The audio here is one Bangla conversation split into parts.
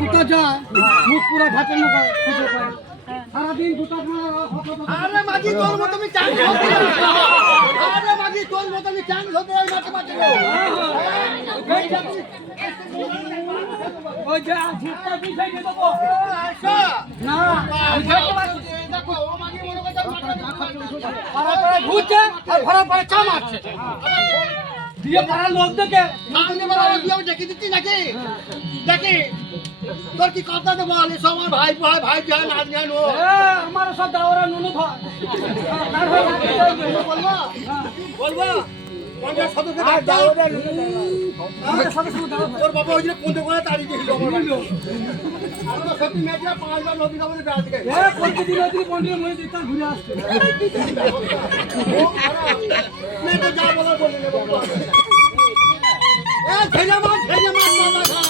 কোথা যায় মুখ পুরা ঘাটের মতো সারাদিন আরে মাঝি তোর মতো আমি চান আরে মাঝি তোর মতো আমি চান হতে ওই মাঠে মাঠে ওই যা ঝুটটা পিছাই দিয়ে দেবো না দেখো ও মাঝি মনে করছে পাড়া পাড়া ঘুরছে আর ভরা পাড়া চা মারছে দিয়ে পাড়ার লোক দেখে নাচতে পারা দিয়ে আমি ডেকে দিচ্ছি নাকি দেখি তোর কি কথা তো বল এসব আমার ভাই ভাই ভাই যায় নাচ গান ও আমার সব দাওরা নুনু ভাই বলবো বলবো পঞ্চাশ সদস্য দাওরা তোর বাবা ওই যে কোনটা করে তাড়ি দিয়েছিল আমরা সত্যি মেয়েটা 5 বার নদী কামড়ে বেড়াতে গেছে কোনটা দিন নদী পন্ডিত মনে দিতা ঘুরে আসছে মেয়েটা যা বলার বলে নেব এ ছেলে মার বাবা খা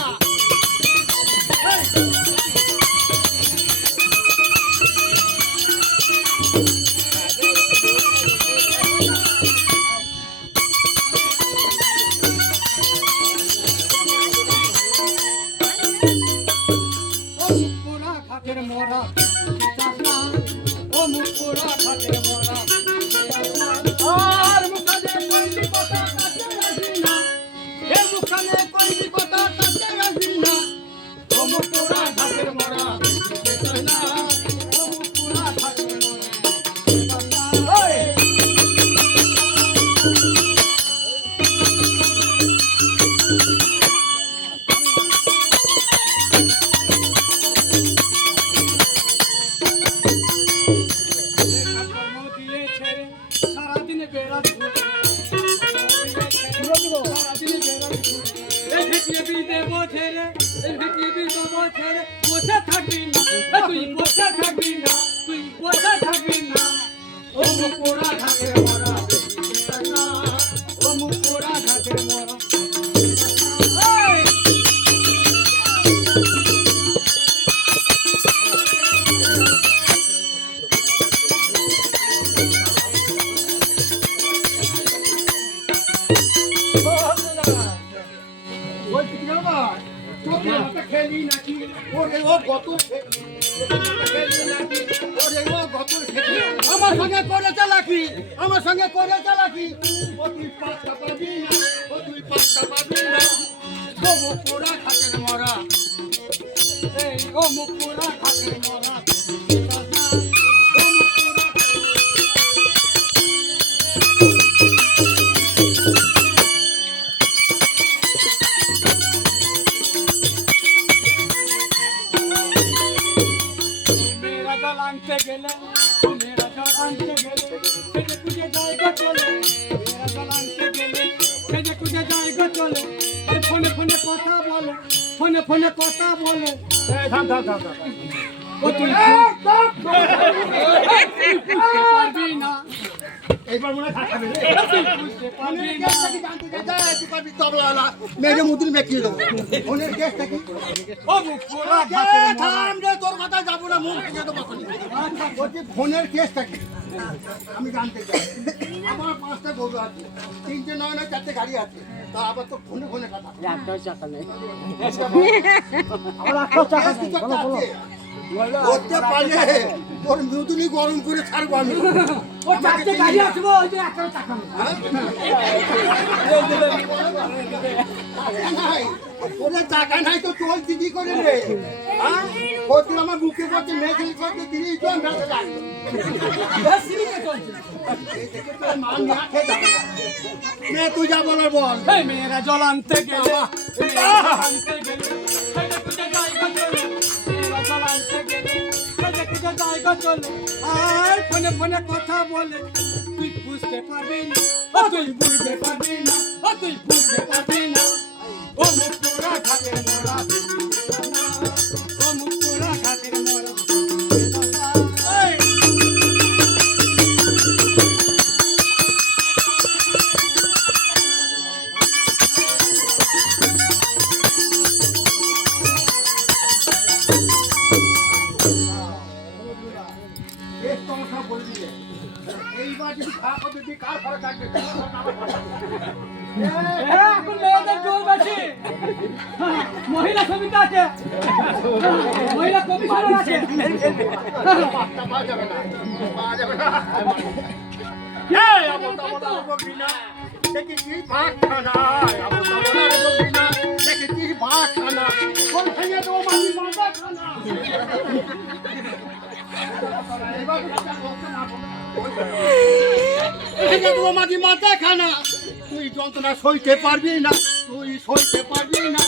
আমার সঙ্গে করে চালাকি ও তুই পাঁচটা পাবি না ও তুই পাঁচটা পাবি না ও মুখ পোড়া খাতের মরা এই ও মুখ পোড়া খাতের মরা মেরা জল আনতে গেলে মেরা জল আনতে গেলে ফোনে ফোনে কথা বলে ফোনে ফোনে কথা বলে পারবি না এইবার মনে থাকবে মেয়েকে মুদুল মেকিয়ে দেবো ফোনের কেসটা কি তোর কথা যাবো না মুখ ভেঙে দেবো ফোনের কেসটা কি আমি জানতে চাই আমার 5টা গরু আছে 3টে নয় না 4টে গাড়ি আছে তা আবার তো ফোনে ফোনে কথা একটাও চাকা নেই আমার একটাও চাকা নেই করতে পারলে তোর মৃদুলি গরম করে ছাড়বো আমি ও 4টে গাড়ি আসবো ওই যে একটাও চাকা নেই ওরে টাকা নাই তো চল দিদি করে রে হ্যাঁ ও তুই আমার বুকে করতে মেঘেল করতে দিদি তো আমি ভেসে যাই মেয়ে তুই যা বলার বল মেয়েরা জল আনতে গেলে জায়গা চলে আর ফোনে ফোনে কথা বলে তুই বুঝতে পারবি না তুই বুঝতে পারবি না তুই বুঝতে পারবি না ও মুখ পোড়া ঘাটের মরা ও মুখ পোড়া ঘাটের মরা এইবার যদি খারাপ হতে কার ফরক থাকবে এখন মেয়েদের জোর বেশি। মহিলা সমিতি আছে, মহিলা কবি সম্মেলন আছে। দেখেছি ভাগখানা দেখেছি ভাগখানা কোন ভেঙে দেবো মাঝি মাথা খানা ভেঙে দেবো মাঝি মাথা খানা তুই যন্ত্রণা সইতে পারবি না তুই সইতে পারবি না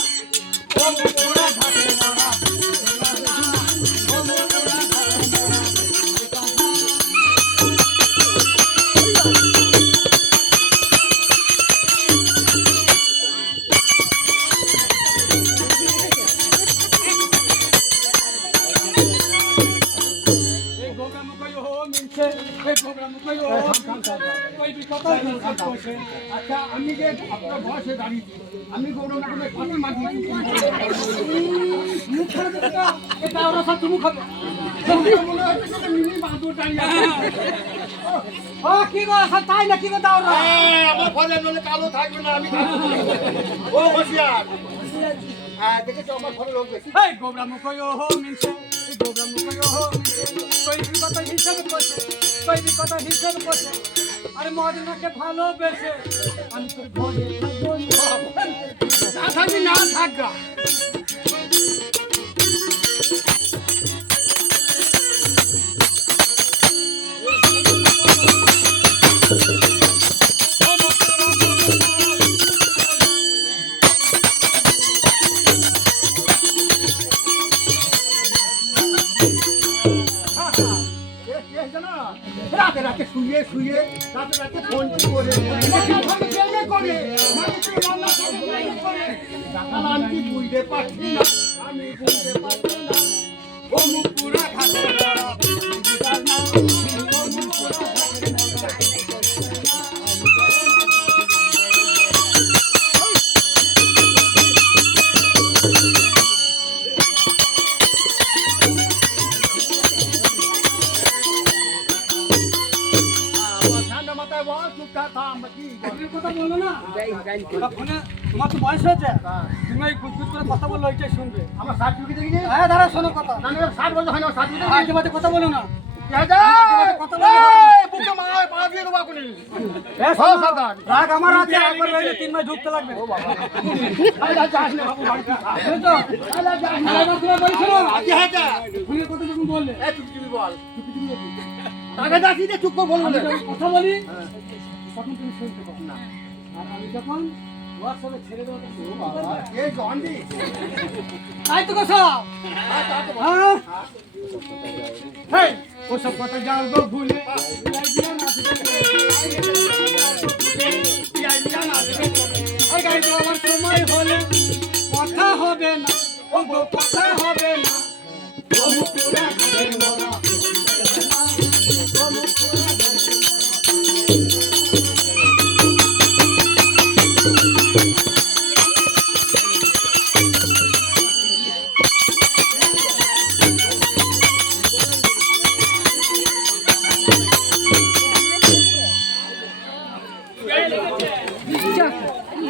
আচ্ছা আমি যে আপনার বয়সে দাঁড়িয়েছি আমি গৌরব নাটকের পাশে মাঝি মুখ খারাপ করতে না, এটা ওরা সব মুখ হবে। মনে হচ্ছে মিনি বাহাদুর দাঁড়িয়ে আছে ও কি গো, সব তাই না কি গো দাও না? আমার ফলে নলে কালো থাকবে না আমি ও হোশিয়ার হ্যাঁ দেখেছো আমার ঘরে লোক বেশি এই গোবরা মুখই ও হো মিনছে, এই গোবরা মুখই ও হো মিনছে, কই বি কথা হিসাব করছে, কই বি কথা হিসাব করছে। আরে মদনাকে ভালোবেসে আমি তোর ঘরে থাকবো না থাকবি না থাকবা রাতে রাতে শুয়ে শুয়ে রাতে রাতে ফোন করে আমি বুঝতে পারছি না আমি বুঝতে পারছি না ও মুখ পুরা খাতে কথা বললো না ফোনে, তোমার তো বয়স হয়েছে, তুমি এই কুচকুচ করে কথা বললো ওইটাই শুনবে। আমার সার্টিফিকেট দেখি হ্যাঁ দাঁড়া শোনো কথা, না 60 বছর হয় না সার্টিফিকেট আজে বাজে কথা বলো না। রাগ আমার আছে, একবার রইলে 3 মাস ঢুকতে লাগবে। বুঝছো? এবার তুমি বলি শোনো, ফোনের কথা যখন বললে কথা বলি তখন তুমি শুনতে পাবো না, আর আমি যখন হোয়াটসঅ্যাপে ছেড়ে দেবো তাই তো কথা। হ্যাঁ ওসব কথা জানবো ভুলে আমার সময় হলে কথা হবে না, কথা হবে না।